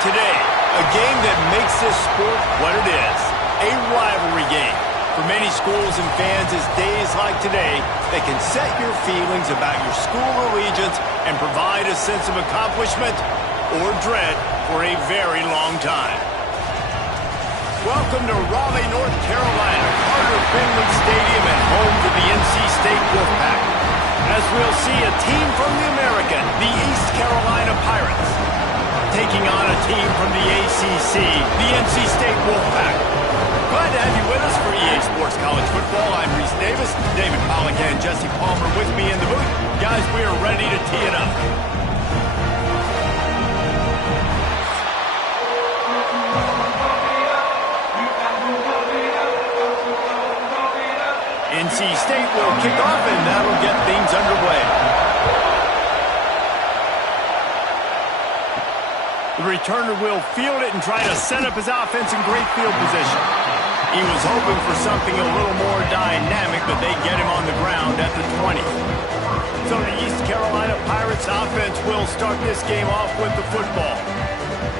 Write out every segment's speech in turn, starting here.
today, a game that makes this sport what it is, a rivalry game. For many schools and fans, it's days like today that can set your feelings about your school allegiance and provide a sense of accomplishment or dread for a very long time. Welcome to Raleigh, North Carolina, Carter Finley Stadium and home to the NC State Wolfpack. As we'll see a team from the American, the East Carolina Pirates, taking on a team from the ACC, the NC State Wolfpack. Glad to have you with us for EA Sports College Football. I'm Reese Davis, David Pollack and Jesse Palmer with me in the booth. Guys, we are ready to tee it up. NC State will kick off, and that'll get things underway. The returner will field it and try to set up his offense in great field position. He was hoping for something a little more dynamic, but they get him on the ground at the 20. So the East Carolina Pirates offense will start this game off with the football.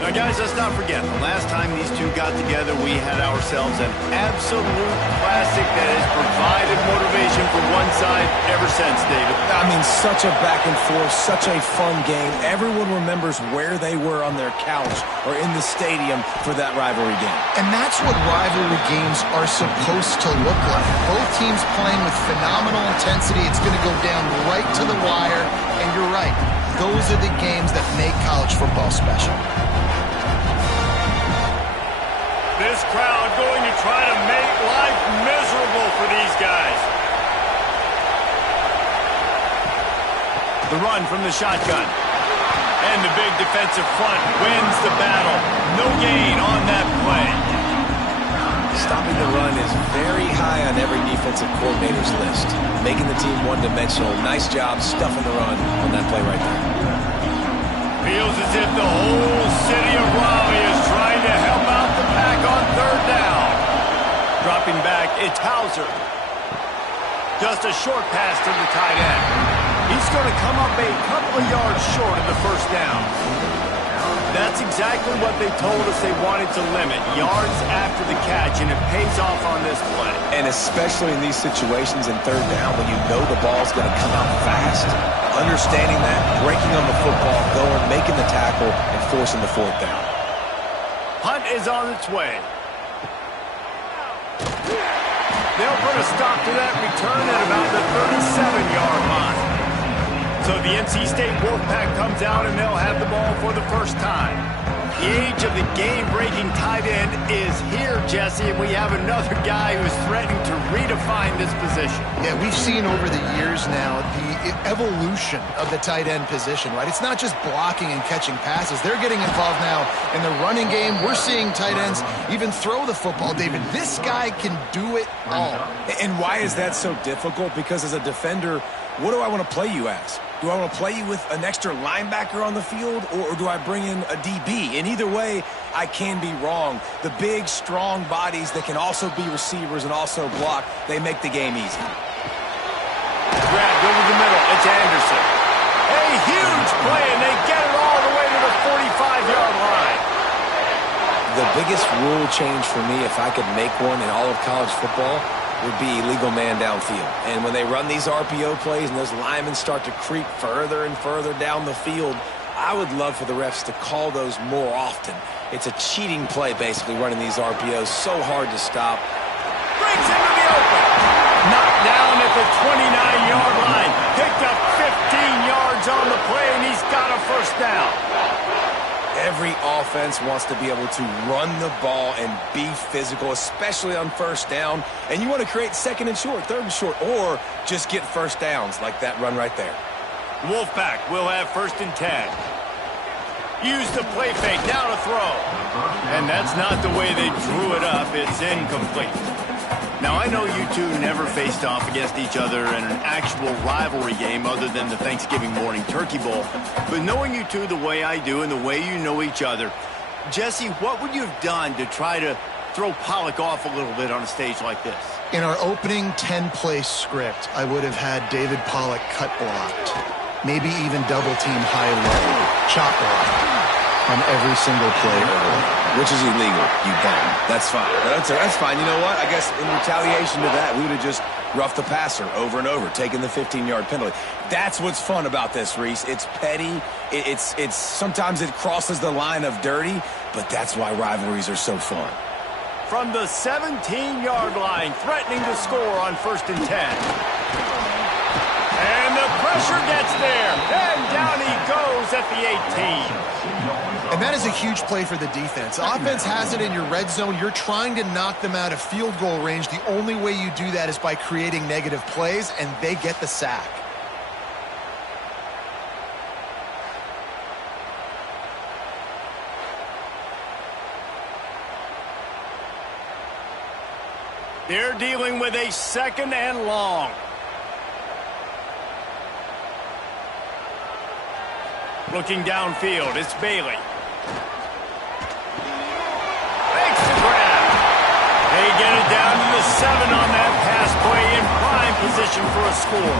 Now, guys, let's not forget, the last time these two got together, we had ourselves an absolute classic that has provided motivation for one side ever since, David. I mean, such a back and forth, such a fun game. Everyone remembers where they were on their couch or in the stadium for that rivalry game. And that's what rivalry games are supposed to look like. Both teams playing with phenomenal intensity. It's going to go down right to the wire. And you're right, those are the games that make college football special. This crowd going to try to make life miserable for these guys. The run from the shotgun. And the big defensive front wins the battle. No gain on that play. Stopping the run is very high on every defensive coordinator's list. Making the team one-dimensional. Nice job stuffing the run on that play right there. Feels as if the whole city of Raleigh is trying to help out the pack on third down. Dropping back, it's Hauser. Just a short pass to the tight end. He's going to come up a couple of yards short of the first down. That's exactly what they told us they wanted to limit, yards after the catch, and it pays off on this play. And especially in these situations in third down when you know the ball's going to come out fast, understanding that, breaking on the football, going, making the tackle, and forcing the fourth down. Hunt is on its way. They'll put a stop to that return at about the 37-yard line. So the NC State Wolfpack comes out and they'll have the ball for the first time. The age of the game-breaking tight end is here, Jesse, and we have another guy who's threatening to redefine this position. Yeah, we've seen over the years now the evolution of the tight end position, right? It's not just blocking and catching passes. They're getting involved now in the running game. We're seeing tight ends even throw the football, David. This guy can do it all. And why is that so difficult? Because as a defender, what do I want to play you as? Do I want to play you with an extra linebacker on the field, or do I bring in a DB? And either way, I can be wrong. The big, strong bodies that can also be receivers and also block, they make the game easy. Grabbed over the middle. It's Anderson. A huge play, and they get it all the way to the 45-yard line. The biggest rule change for me, if I could make one in all of college football, would be illegal man downfield. And when they run these RPO plays and those linemen start to creep further and further down the field, I would love for the refs to call those more often. It's a cheating play, basically, running these RPOs. So hard to stop. Brings him to the open. Knocked down at the 29-yard line. Picked up 15 yards on the play, and he's got a first down. Every offense wants to be able to run the ball and be physical, especially on first down. And you want to create second and short, third and short, or just get first downs like that run right there. Wolfpack will have first and 10. Use the play fake, now to throw. And that's not the way they drew it up. It's incomplete. Now, I know you two never faced off against each other in an actual rivalry game other than the Thanksgiving morning Turkey Bowl. But knowing you two the way I do and the way you know each other, Jesse, what would you have done to try to throw Pollack off a little bit on a stage like this? In our opening 10-play script, I would have had David Pollack cut blocked. Maybe even double-team high-low, chop block. on every single play early. Which is illegal, you bum. That's fine. That's fine. You know what? I guess in retaliation to that, we would have just roughed the passer over and over, taking the 15-yard penalty. That's what's fun about this, Reese. It's petty. It's sometimes it crosses the line of dirty, but that's why rivalries are so fun. From the 17-yard line, threatening to score on 1st and 10. And the pressure gets there. And down he goes at the 18. And that is a huge play for the defense. Offense has it in your red zone. You're trying to knock them out of field goal range. The only way you do that is by creating negative plays, and they get the sack. They're dealing with a 2nd and long. Looking downfield, it's Bailey. Makes the grab. They get it down to the 7 on that pass play in prime position for a score.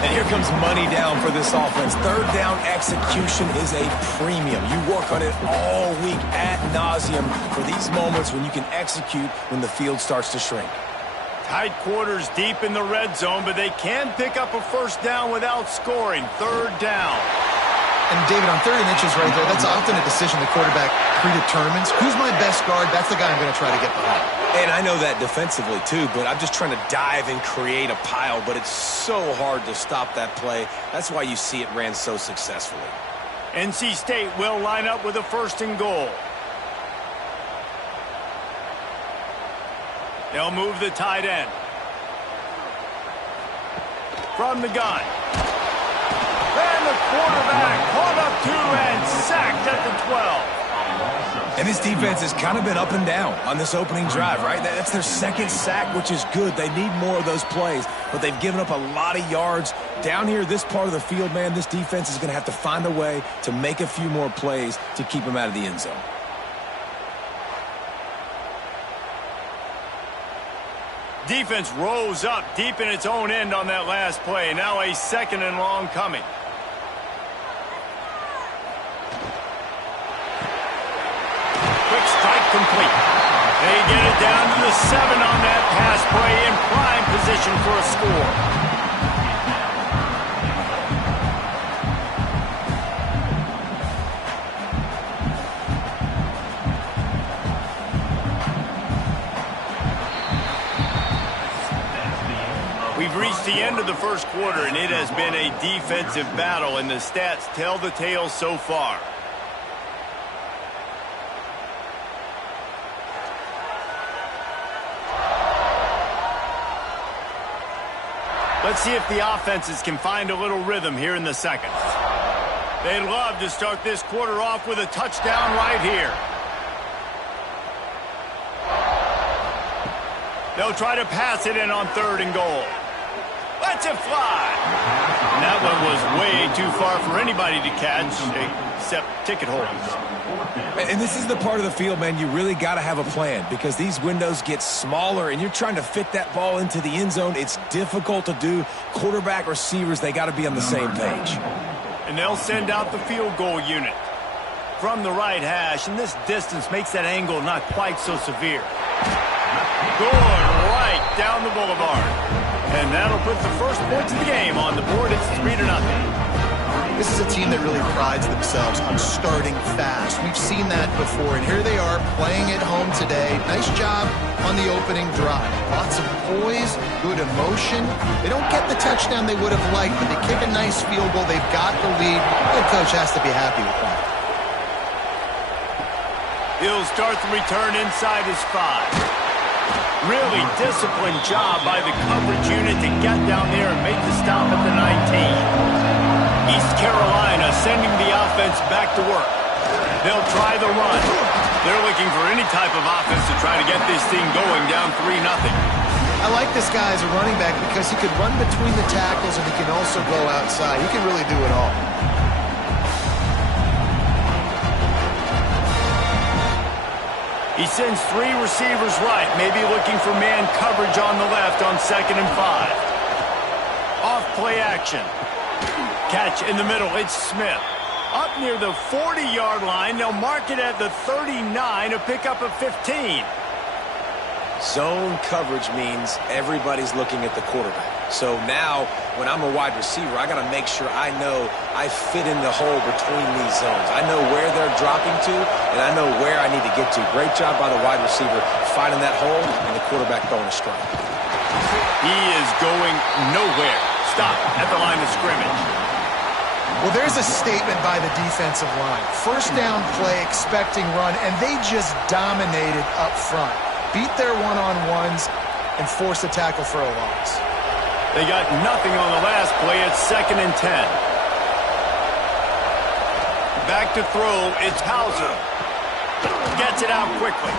And here comes money down for this offense. 3rd down execution is a premium. You work on it all week ad nauseum for these moments when you can execute when the field starts to shrink. Tight quarters deep in the red zone, but they can pick up a 1st down without scoring. 3rd down. And, David, on 3rd and inches right there, that's often a decision the quarterback predetermines. Who's my best guard? That's the guy I'm going to try to get behind. And I know that defensively, too, but I'm just trying to dive and create a pile, but it's so hard to stop that play. That's why you see it ran so successfully. NC State will line up with a 1st and goal. They'll move the tight end. From the gun. And the quarterback caught up 2 and sacked at the 12. And this defense has kind of been up and down on this opening drive, right? That's their 2nd sack, which is good. They need more of those plays, but they've given up a lot of yards. Down here, this part of the field, man, this defense is going to have to find a way to make a few more plays to keep them out of the end zone. Defense rose up deep in its own end on that last play. Now a 2nd and long coming. Quick strike complete. They get it down to the 7 on that pass play in prime position for a score. We've reached the end of the 1st quarter, and it has been a defensive battle, and the stats tell the tale so far. Let's see if the offenses can find a little rhythm here in the 2nd. They'd love to start this quarter off with a touchdown right here. They'll try to pass it in on 3rd and goal. Lets it fly. And that one was way too far for anybody to catch, except ticket holders. And this is the part of the field, man, you really got to have a plan because these windows get smaller and you're trying to fit that ball into the end zone. It's difficult to do. Quarterback, receivers, they got to be on the same page. And they'll send out the field goal unit from the right hash, and this distance makes that angle not quite so severe. Going right down the boulevard. And that'll put the first points of the game on the board. It's 3-0. This is a team that really prides themselves on starting fast. We've seen that before, and here they are playing at home today. Nice job on the opening drive. Lots of poise, good emotion. They don't get the touchdown they would have liked, but they kick a nice field goal. They've got the lead. The coach has to be happy with that. He'll start the return inside his 5. Really disciplined job by the coverage unit to get down there and make the stop at the 19. East Carolina sending the offense back to work. They'll try the run. They're looking for any type of offense to try to get this thing going down 3-0. I like this guy as a running back because he could run between the tackles and he can also go outside. He can really do it all. He sends 3 receivers right, maybe looking for man coverage on the left on 2nd and 5. Off play action. Catch in the middle, it's Smith. Up near the 40-yard line, they'll mark it at the 39, a pickup of 15. Zone coverage means everybody's looking at the quarterback. So now, when I'm a wide receiver, I got to make sure I know I fit in the hole between these zones. I know where they're dropping to, and I know where I need to get to. Great job by the wide receiver finding that hole, and the quarterback throwing a strike. He is going nowhere. Stop at the line of scrimmage. Well, there's a statement by the defensive line. First down play, expecting run, and they just dominated up front. Beat their one-on-ones and force a tackle for a loss. They got nothing on the last play. It's 2nd and 10. Back to throw. It's Hauser. Gets it out quickly.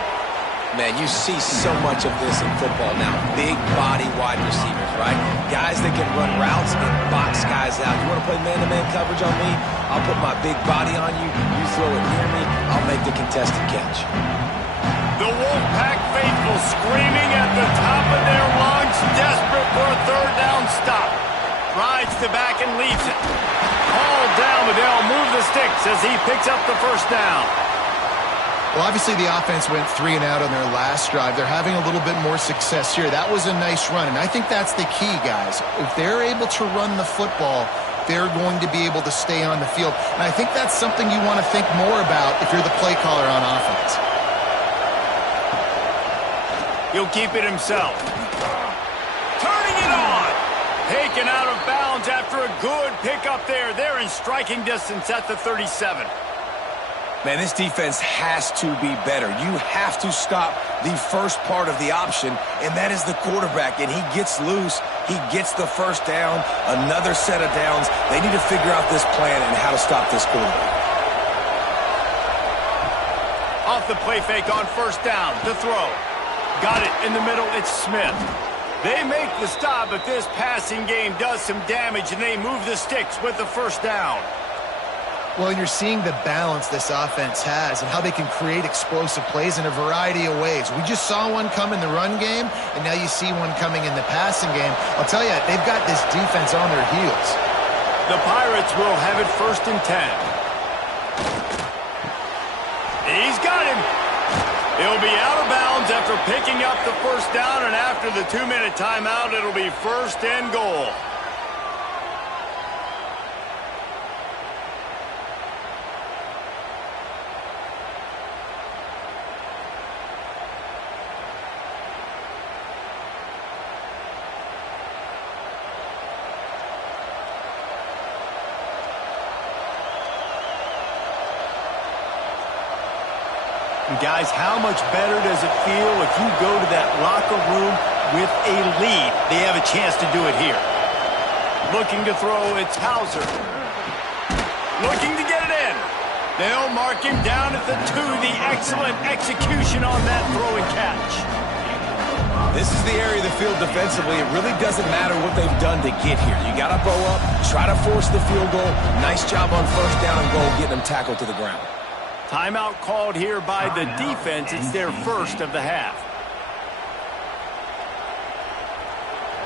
Man, you see so much of this in football now. Big body wide receivers, right? Guys that can run routes and box guys out. You want to play man-to-man coverage on me? I'll put my big body on you. You throw it near me, I'll make the contested catch. The Wolfpack faithful screaming at the top of their lungs, desperate for a 3rd down stop. Rides to back and leaves it. Hauled down, but they'll move the sticks as he picks up the 1st down. Well, obviously the offense went 3 and out on their last drive. They're having a little bit more success here. That was a nice run, and I think that's the key, guys. If they're able to run the football, they're going to be able to stay on the field. And I think that's something you want to think more about if you're the play caller on offense. He'll keep it himself. Turning it on. Taken out of bounds after a good pickup there. They're in striking distance at the 37. Man, this defense has to be better. You have to stop the first part of the option, and that is the quarterback. And he gets loose. He gets the 1st down, another set of downs. They need to figure out this plan and how to stop this quarterback. Off the play fake on 1st down. To throw. Got it in the middle. It's Smith. They make the stop, but this passing game does some damage, and they move the sticks with the 1st down. Well, and you're seeing the balance this offense has and how they can create explosive plays in a variety of ways. We just saw one come in the run game, and now you see one coming in the passing game. I'll tell you, they've got this defense on their heels. The Pirates will have it 1st and 10. He's got him. He'll be out of bounds after picking up the 1st down, and after the 2-minute timeout, it'll be 1st and goal. Guys, how much better does it feel if you go to that locker room with a lead? They have a chance to do it here. Looking to throw, it's Hauser. Looking to get it in. They'll mark him down at the 2. The excellent execution on that throw and catch. This is the area of the field defensively. It really doesn't matter what they've done to get here. You got to bow up, try to force the field goal. Nice job on 1st down and goal, getting them tackled to the ground. Timeout called here by the defense. It's their 1st of the half.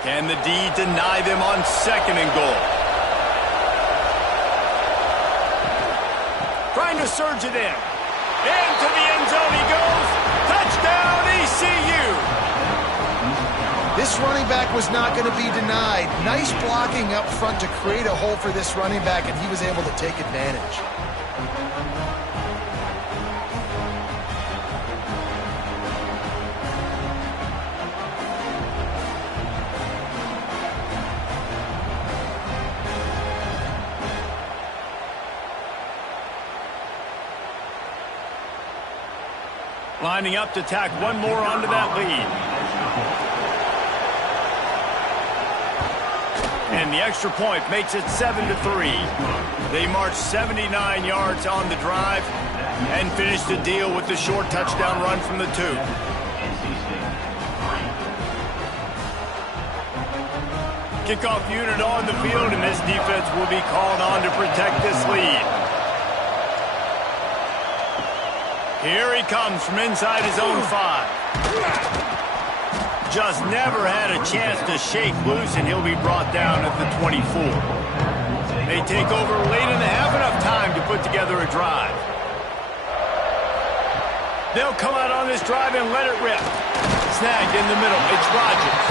Can the D deny them on 2nd and goal? Trying to surge it in. Into the end zone he goes. Touchdown ECU. This running back was not going to be denied. Nice blocking up front to create a hole for this running back, and he was able to take advantage. Lining up to tack one more onto that lead. And the extra point makes it 7-3. They march 79 yards on the drive and finish the deal with the short touchdown run from the 2. Kickoff unit on the field, and this defense will be called on to protect this lead. Here he comes from inside his own 5. Just never had a chance to shake loose, and he'll be brought down at the 24. They take over late in the half, enough time to put together a drive. They'll come out on this drive and let it rip. Snagged in the middle. It's Rodgers.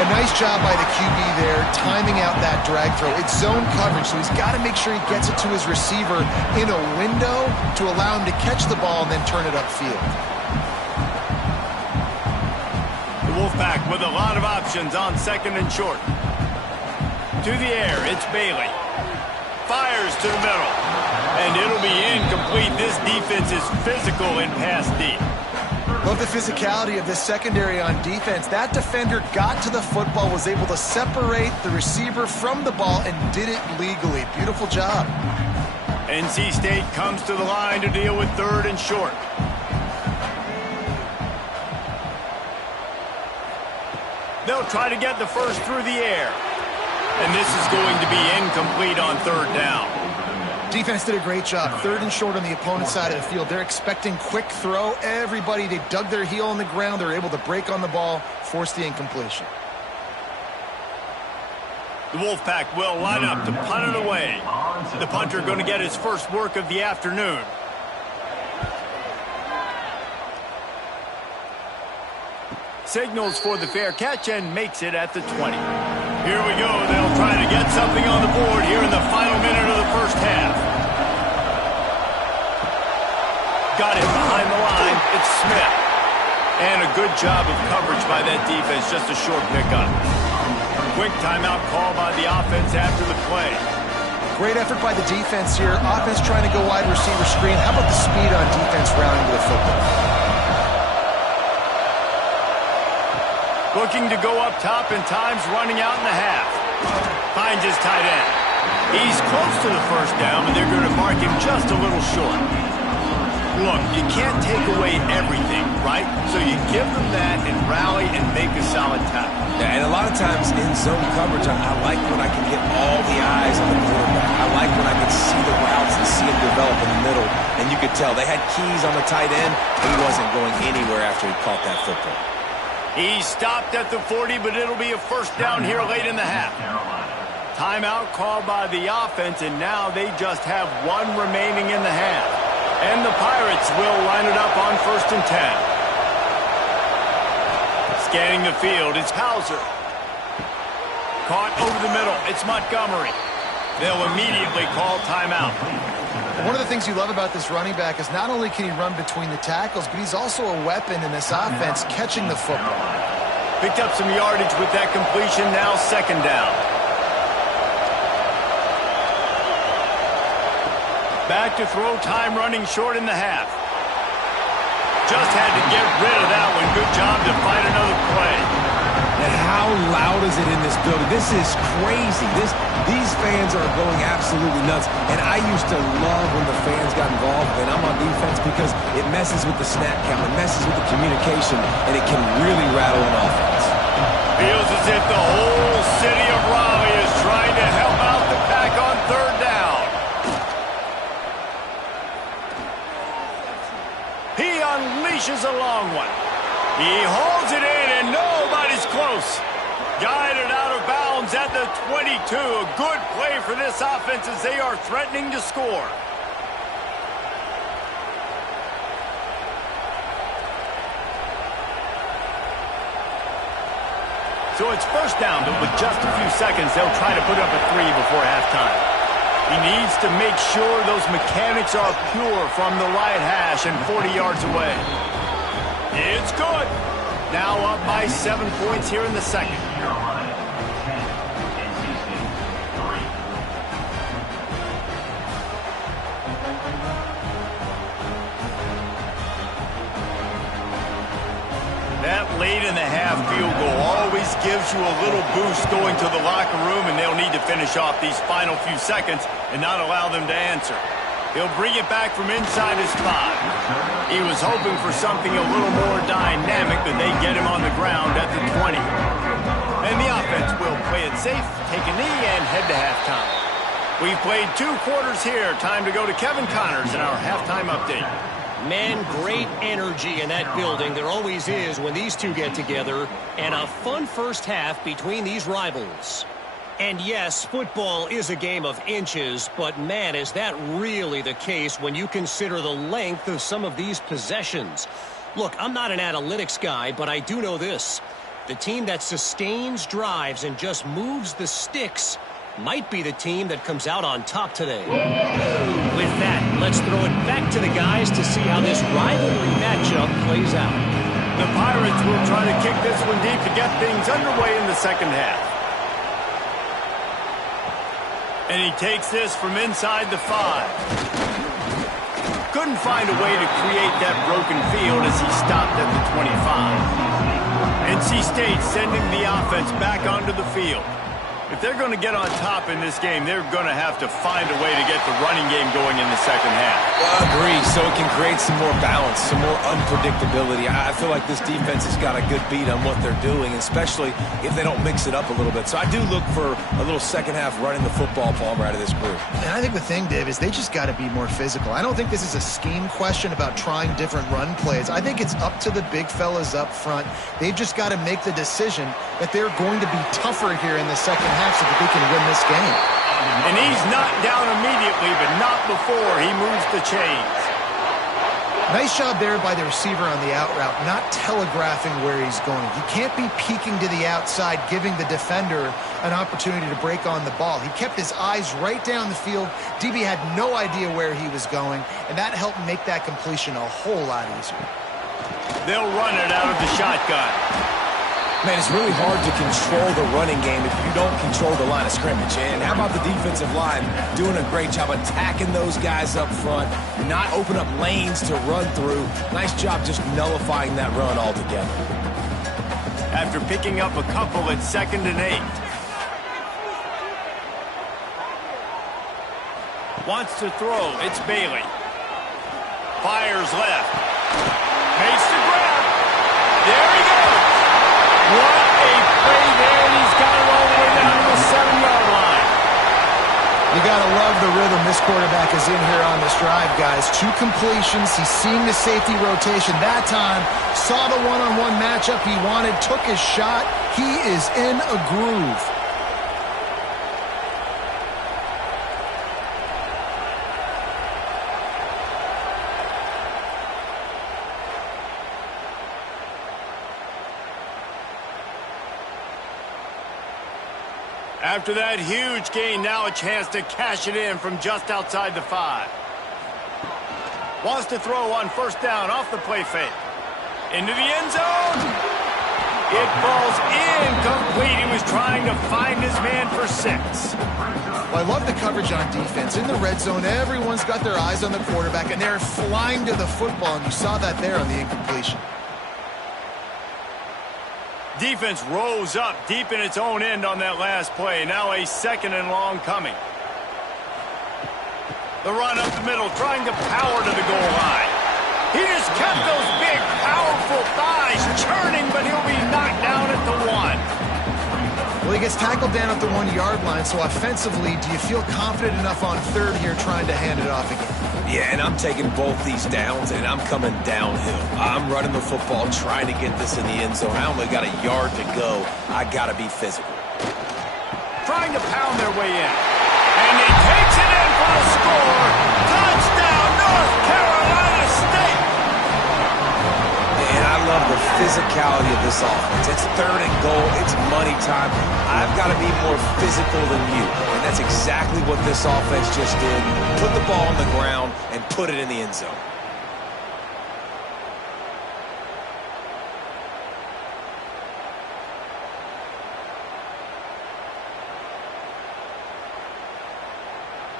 A nice job by the QB there, timing out that drag throw. It's zone coverage, so he's got to make sure he gets it to his receiver in a window to allow him to catch the ball and then turn it upfield. The Wolfpack with a lot of options on second and short. To the air, it's Bailey. Fires to the middle. And it'll be incomplete. This defense is physical in pass deep. Love the physicality of this secondary on defense. That defender got to the football, was able to separate the receiver from the ball, and did it legally. Beautiful job. NC State comes to the line to deal with third and short. They'll try to get the first through the air. And this is going to be incomplete on third down. Defense did a great job. Third and short on the opponent's side of the field. They're expecting quick throw. Everybody, they dug their heel on the ground. They're able to break on the ball, force the incompletion. The Wolfpack will line up to punt it away. The punter going to get his first work of the afternoon. Signals for the fair catch and makes it at the 20. Here we go. They'll try to get something on the board here in the final minute of the first half. Got it behind the line. It's Smith. And a good job of coverage by that defense. Just a short pickup. Quick timeout call by the offense after the play. Great effort by the defense here. Offense trying to go wide receiver screen. How about the speed on defense rounding to the football? Looking to go up top, and time's running out in the half. Finds his tight end. He's close to the first down, but they're going to mark him just a little short. Look, you can't take away everything, right? So you give them that and rally and make a solid tackle. Yeah, and a lot of times in zone coverage, I like when I can get all the eyes on the quarterback. I like when I can see the routes and see him develop in the middle. And you could tell they had keys on the tight end, but he wasn't going anywhere after he caught that football. He stopped at the 40, but it'll be a first down here late in the half. Timeout called by the offense, and now they just have one remaining in the half. And the Pirates will line it up on 1st and 10. Scanning the field, it's Hauser. Caught over the middle, it's Montgomery. They'll immediately call timeout. One of the things you love about this running back is not only can he run between the tackles, but he's also a weapon in this offense catching the football. Picked up some yardage with that completion, now second down. Back to throw, time running short in the half. Just had to get rid of that one. Good job to find another play. And how loud is it in this building? This is crazy. These fans are going absolutely nuts. And I used to love when the fans got involved, and I'm on defense, because it messes with the snap count, it messes with the communication, and it can really rattle an offense. Feels as if the whole city of Raleigh is trying to help out the Pack on third down. He unleashes a long one. He hauls it in, and nobody's close. Guided out of bounds at the 22. A good play for this offense as they are threatening to score. So it's first down, but with just a few seconds, they'll try to put up a 3 before halftime. He needs to make sure those mechanics are pure from the right hash and 40 yards away. It's good. Now up by 7 points here in the second. That late in the half field goal always gives you a little boost going to the locker room, and they'll need to finish off these final few seconds and not allow them to answer. He'll bring it back from inside his spot. He was hoping for something a little more dynamic, but they get him on the ground at the 20. And the offense will play it safe, take a knee, and head to halftime. We've played 2 quarters here. Time to go to Kevin Connors in our halftime update. Man, great energy in that building. There always is when these two get together. And a fun first half between these rivals. And yes, football is a game of inches, but man, is that really the case when you consider the length of some of these possessions. Look, I'm not an analytics guy, but I do know this. The team that sustains drives and just moves the sticks might be the team that comes out on top today. With that, let's throw it back to the guys to see how this rivalry matchup plays out. The Pirates will try to kick this one deep to get things underway in the second half. And he takes this from inside the 5. Couldn't find a way to create that broken field as he stopped at the 25. NC State sending the offense back onto the field. If they're going to get on top in this game, they're going to have to find a way to get the running game going in the second half. I agree, so it can create some more balance, some more unpredictability. I feel like this defense has got a good beat on what they're doing, especially if they don't mix it up a little bit. So I do look for a little second half running the football Palmer out of this group. And I think the thing, Dave, is they just got to be more physical. I don't think this is a scheme question about trying different run plays. I think it's up to the big fellas up front. They've just got to make the decision that they're going to be tougher here in the second half so that they can win this game. And he's knocked down immediately, but not before he moves the chains. Nice job there by the receiver on the out route, not telegraphing where he's going. He can't be peeking to the outside, giving the defender an opportunity to break on the ball. He kept his eyes right down the field. DB had no idea where he was going, and that helped make that completion a whole lot easier. They'll run it out of the shotgun. Man, it's really hard to control the running game if you don't control the line of scrimmage. And how about the defensive line doing a great job attacking those guys up front, not open up lanes to run through. Nice job just nullifying that run altogether. After picking up a couple at 2nd and 8. Wants to throw. It's Bailey. Fires left. Makes the grab. There he goes. What a play there, and he's got it all the way down to the 7-yard line. You got to love the rhythm this quarterback is in here on this drive, guys. 2 completions. He's seeing the safety rotation that time. Saw the one-on-one matchup he wanted, took his shot. He is in a groove. After that huge gain, now a chance to cash it in from just outside the 5. Wants to throw on 1st down off the play fake. Into the end zone. It falls incomplete. He was trying to find his man for 6. Well, I love the coverage on defense. In the red zone, everyone's got their eyes on the quarterback, and they're flying to the football, and you saw that there on the incompletion. Defense rose up deep in its own end on that last play. Now a 2nd and long coming. The run up the middle, trying to power to the goal line. He just kept those big, powerful thighs churning, but he'll be knocked down at the 1. Well, he gets tackled down at the 1-yard line, so offensively, do you feel confident enough on 3rd here trying to hand it off again? Yeah, and I'm taking both these downs, and I'm coming downhill. I'm running the football, trying to get this in the end zone. I only got a yard to go. I got to be physical. Trying to pound their way in. And he takes it in for a score. Touchdown, North Carolina State. And I love the physicality of this offense. It's 3rd and goal. It's money time. I've got to be more physical than you. And that's exactly what this offense just did. Put the ball on the ground and put it in the end zone.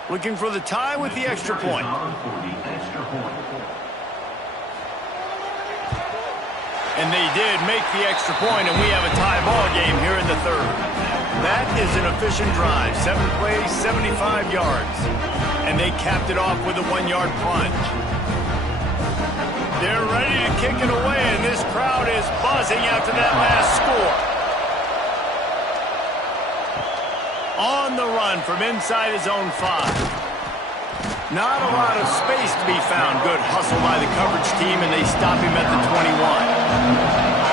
Looking for the tie with the extra point. And they did make the extra point, and we have a tie ball game here in the 3rd. That is an efficient drive. 7 plays, 75 yards. And they capped it off with a 1-yard plunge. They're ready to kick it away, and this crowd is buzzing after that last score. On the run from inside his own 5. Not a lot of space to be found. Good hustle by the coverage team, and they stop him at the 21.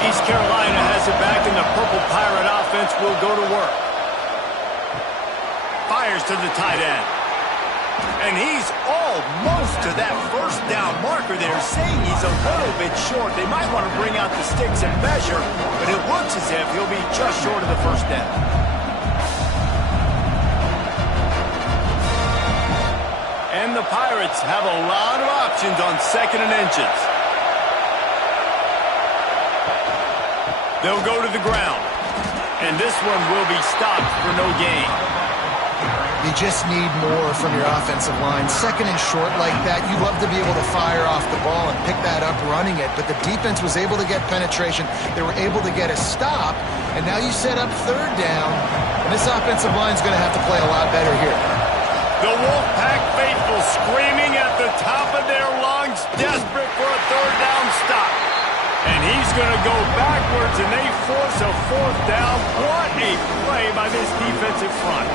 East Carolina has it back, and the Purple Pirate offense will go to work. fires to the tight end. And he's almost to that first down marker there, saying he's a little bit short. They might want to bring out the sticks and measure, but it looks as if he'll be just short of the first down. And the Pirates have a lot of options on 2nd and inches. They'll go to the ground. And this one will be stopped for no gain. You just need more from your offensive line. 2nd and short like that, you love to be able to fire off the ball and pick that up running it. But the defense was able to get penetration. They were able to get a stop. And now you set up 3rd down. And this offensive line is going to have to play a lot better here. The Wolfpack faithful screaming at the top of their lungs, desperate for a 3rd down stop. And he's going to go backwards, and they force a 4th down. What a play by this defensive front.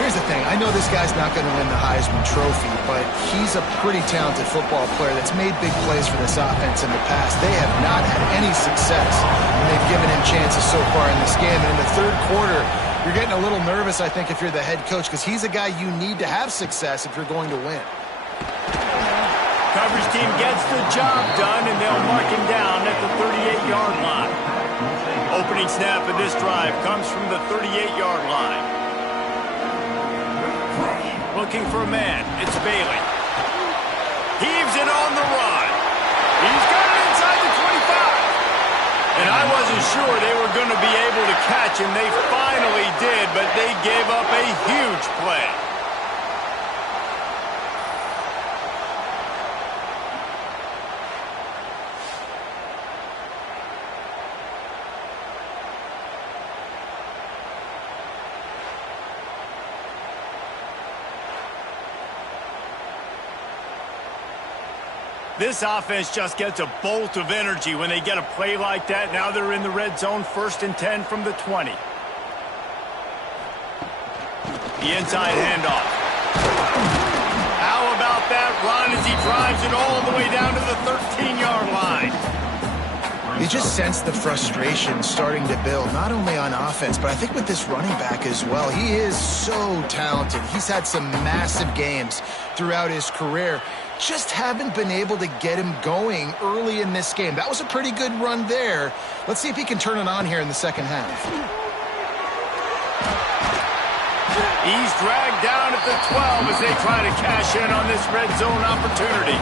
Here's the thing. I know this guy's not going to win the Heisman Trophy, but he's a pretty talented football player that's made big plays for this offense in the past. They have not had any success when they've given him chances so far in this game. And in the 3rd quarter, you're getting a little nervous, I think, if you're the head coach, because he's a guy you need to have success if you're going to win. Coverage team gets the job done, and they'll mark him down at the 38-yard line. Opening snap of this drive comes from the 38-yard line. Looking for a man. It's Bailey. Heaves it on the run. He's got it inside the 25. And I wasn't sure they were going to be able to catch him. They finally did, but they gave up a huge play. This offense just gets a bolt of energy when they get a play like that. Now they're in the red zone, 1st and 10 from the 20. The inside handoff. How about that run as he drives it all the way down to the 13-yard line? You just sense the frustration starting to build, not only on offense, but I think with this running back as well. He is so talented. He's had some massive games throughout his career. Just haven't been able to get him going early in this game. That was a pretty good run there. Let's see if he can turn it on here in the 2nd half. He's dragged down at the 12 as they try to cash in on this red zone opportunity.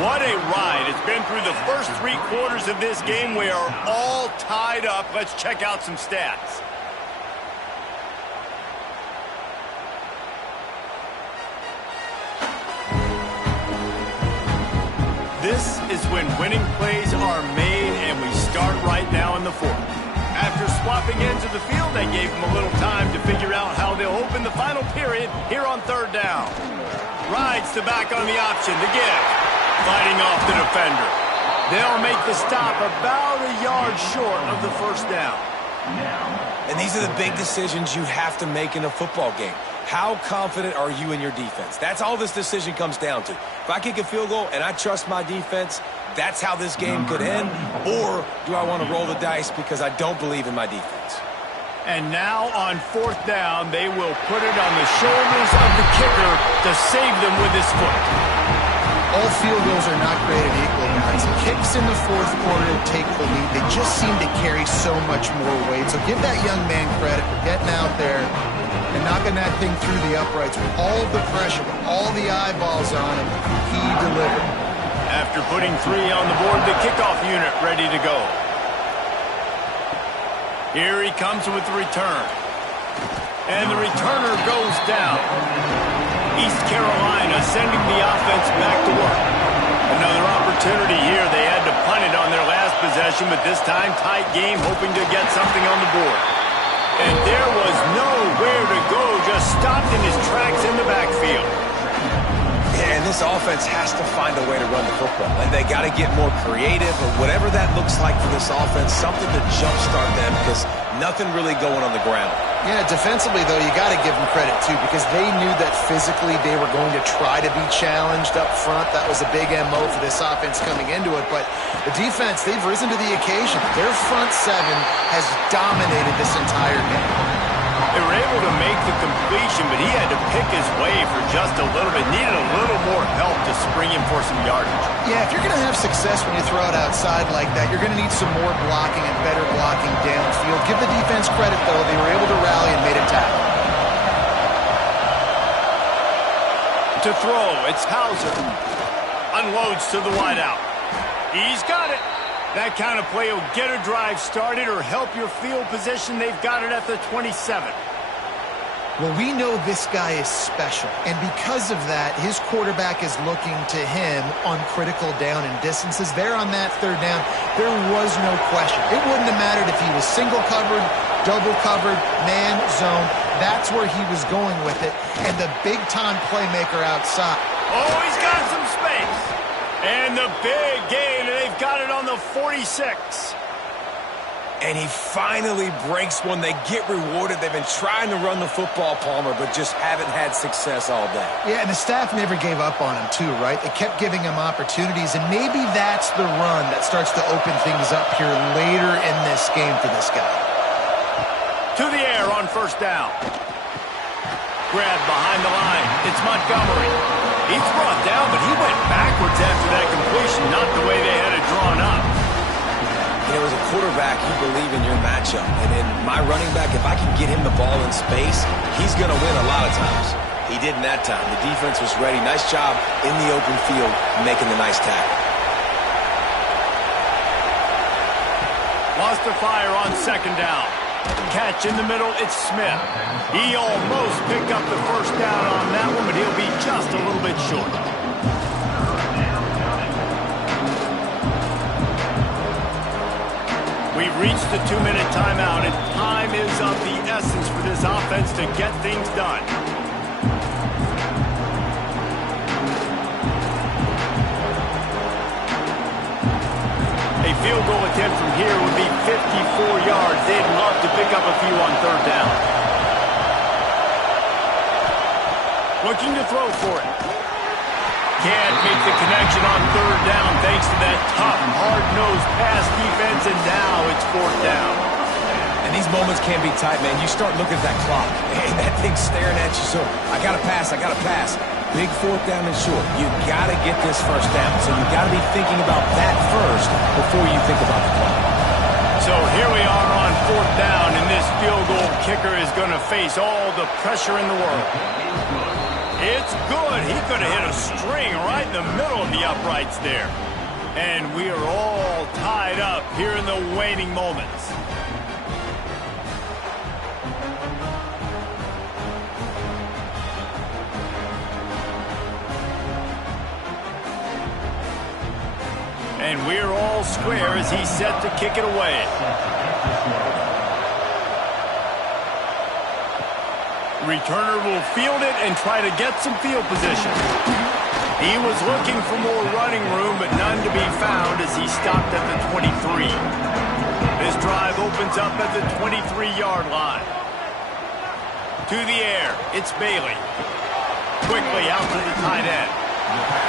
What a ride. It's been through the first 3 quarters of this game. We are all tied up. Let's check out some stats. This is when winning plays are made, and we start right now in the 4th. After swapping ends of the field, they gave them a little time to figure out how they'll open the final period here on 3rd down. Rides to back on the option to give. Fighting off the defender. They'll make the stop about a yard short of the 1st down. And these are the big decisions you have to make in a football game. How confident are you in your defense? That's all this decision comes down to. If I kick a field goal and I trust my defense, that's how this game could end. Or do I want to roll the dice because I don't believe in my defense? And now on 4th down, they will put it on the shoulders of the kicker to save them with his foot. All field goals are not created equal, guys. Kicks in the 4th quarter to take the lead. They just seem to carry so much more weight. So give that young man credit for getting out there and knocking that thing through the uprights with all of the pressure, with all the eyeballs on him. He delivered. After putting 3 on the board, the kickoff unit ready to go. Here he comes with the return. And the returner goes down. East Carolina sending the offense back to work. Another opportunity here. They had to punt it on their last possession, but this time tight game, hoping to get something on the board. And there was nowhere to go, just stopped in his tracks in the backfield. Yeah, and this offense has to find a way to run the football. And they got to get more creative, or whatever that looks like for this offense, something to jumpstart them, because Nothing really going on the ground. Yeah, defensively, though, you got to give them credit, too, because they knew that physically they were going to try to be challenged up front. That was a big MO for this offense coming into it. But the defense, they've risen to the occasion. Their front seven has dominated this entire game. They were able to make the completion, but he had to pick his way for just a little bit. Needed a little more help to spring him for some yardage. Yeah, if you're going to have success when you throw it outside like that, you're going to need some more blocking and better blocking downfield. Give the defense credit, though. They were able to rally and made a tackle. To throw, it's Hauser. Unloads to the wideout. He's got it. That kind of play will get a drive started or help your field position. They've got it at the 27. Well, we know this guy is special, and because of that, his quarterback is looking to him on critical down and distances. There on that third down, there was no question. It wouldn't have mattered if he was single covered, double covered, man, zone. That's where he was going with it, and the big-time playmaker outside. Oh, he's got some space. And the big gain, and they've got it on the 46. And he finally breaks one. They get rewarded. They've been trying to run the football, Palmer, but just haven't had success all day. Yeah, and the staff never gave up on him, too, right? They kept giving him opportunities, and maybe that's the run that starts to open things up here later in this game for this guy. To the air on first down. Grab behind the line. It's Montgomery. He's brought down, but he went backwards after that completion, not the way they had it drawn up. You know, as a quarterback, you believe in your matchup. And in my running back, if I can get him the ball in space, he's going to win a lot of times. He did in that time. The defense was ready. Nice job in the open field making the nice tackle. Lost to fire on second down. Catch in the middle, it's Smith. He almost picked up the first down on that one, but he'll be just a little bit short. We've reached the 2-minute timeout, and time is of the essence for this offense to get things done. A field goal attempt from here would be 54 yards. They'd love to pick up a few on third down. Looking to throw for it. Can't make the connection on third down thanks to that tough, hard-nosed pass defense, and now it's fourth down. And these moments can be tight, man. You start looking at that clock, and that thing's staring at you, so I got to pass, I got to pass. Big fourth down and short. You got to get this first down, so you got to be thinking about that first before you think about the clock. So here we are on fourth down, and this field goal kicker is going to face all the pressure in the world. It's good. He could have hit a string right in the middle of the uprights there. And we are all tied up here in the waning moments. And we're all square as he's set to kick it away. Returner will field it and try to get some field position. He was looking for more running room, but none to be found as he stopped at the 23. This drive opens up at the 23-yard line. To the air, it's Bailey. Quickly out to the tight end.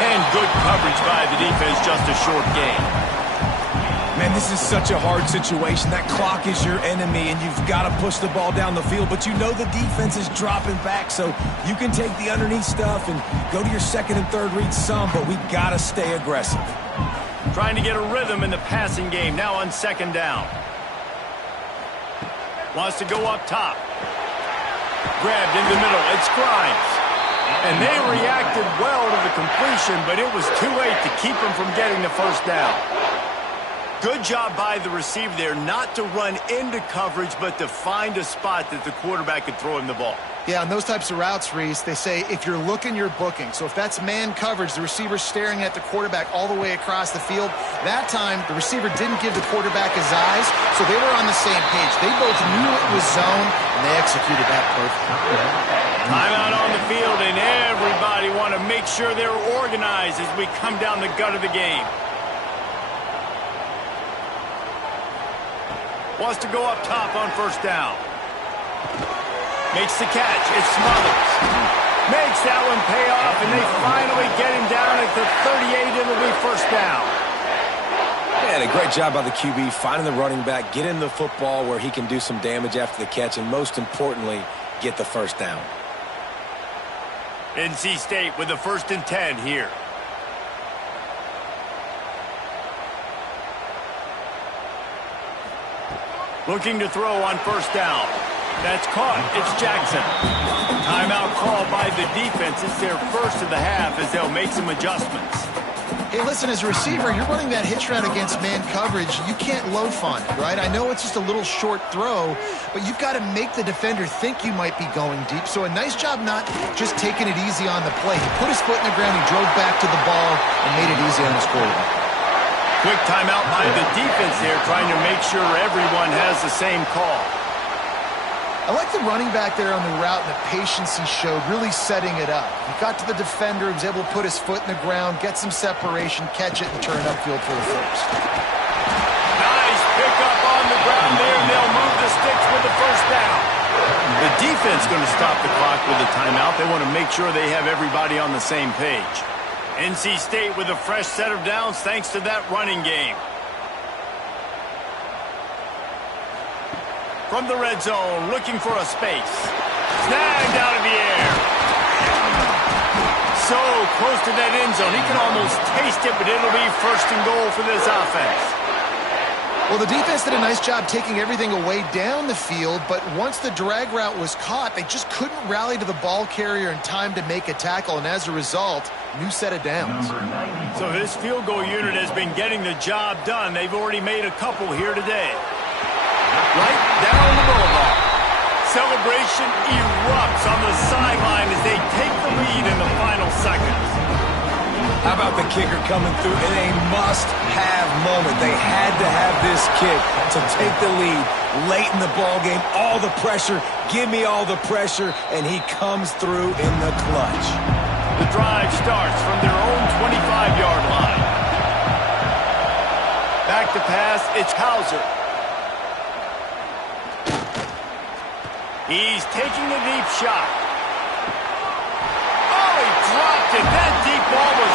And good coverage by the defense, just a short gain. Man, this is such a hard situation. That clock is your enemy, and you've got to push the ball down the field. But you know the defense is dropping back, so you can take the underneath stuff and go to your second and third read some, but we got to stay aggressive. Trying to get a rhythm in the passing game, now on second down. Wants to go up top. Grabbed in the middle, it's Grimes. And they reacted well to the completion, but it was too late to keep him from getting the first down. Good job by the receiver there not to run into coverage, but to find a spot that the quarterback could throw him the ball. Yeah, on those types of routes, Reese, they say if you're looking, you're booking. So if that's man coverage, the receiver's staring at the quarterback all the way across the field. That time, the receiver didn't give the quarterback his eyes, so they were on the same page. They both knew it was zone, and they executed that perfectly. Timeout on the field, and everybody want to make sure they're organized as we come down the gut of the game. Wants to go up top on first down. Makes the catch. It's Smothers. Makes that one pay off, and they finally get him down at the 38. It'll be first down. And a great job by the QB finding the running back, getting the football where he can do some damage after the catch, and most importantly, get the first down. NC State with the 1st and 10 here. Looking to throw on first down. That's caught. It's Jackson. Timeout called by the defense. It's their first of the half as they'll make some adjustments. Hey, listen, as a receiver, you're running that hitch route against man coverage. You can't loaf on it, right? I know it's just a little short throw, but you've got to make the defender think you might be going deep. So a nice job not just taking it easy on the play. He put his foot in the ground, he drove back to the ball, and made it easy on his quarterback. Quick timeout by the defense there, trying to make sure everyone has the same call. I like the running back there on the route and the patience he showed, really setting it up. He got to the defender, he was able to put his foot in the ground, get some separation, catch it, and turn upfield for the first. Nice pickup on the ground there, and they'll move the sticks with the first down. The defense going to stop the clock with a timeout. They want to make sure they have everybody on the same page. NC State with a fresh set of downs thanks to that running game. From the red zone, looking for a space. Snagged out of the air. So close to that end zone. He can almost taste it, but it'll be 1st and goal for this offense. Well, the defense did a nice job taking everything away down the field, but once the drag route was caught, they just couldn't rally to the ball carrier in time to make a tackle, and as a result, new set of downs. So this field goal unit has been getting the job done. They've already made a couple here today. Right down the boulevard. Celebration erupts on the sideline as they take the lead in the final seconds. How about the kicker coming through in a must-have moment? They had to have this kick to take the lead late in the ballgame. All the pressure, give me all the pressure, and he comes through in the clutch. The drive starts from their own 25-yard line. Back to pass, it's Hauser. He's taking a deep shot. Oh, he dropped it. That deep ball was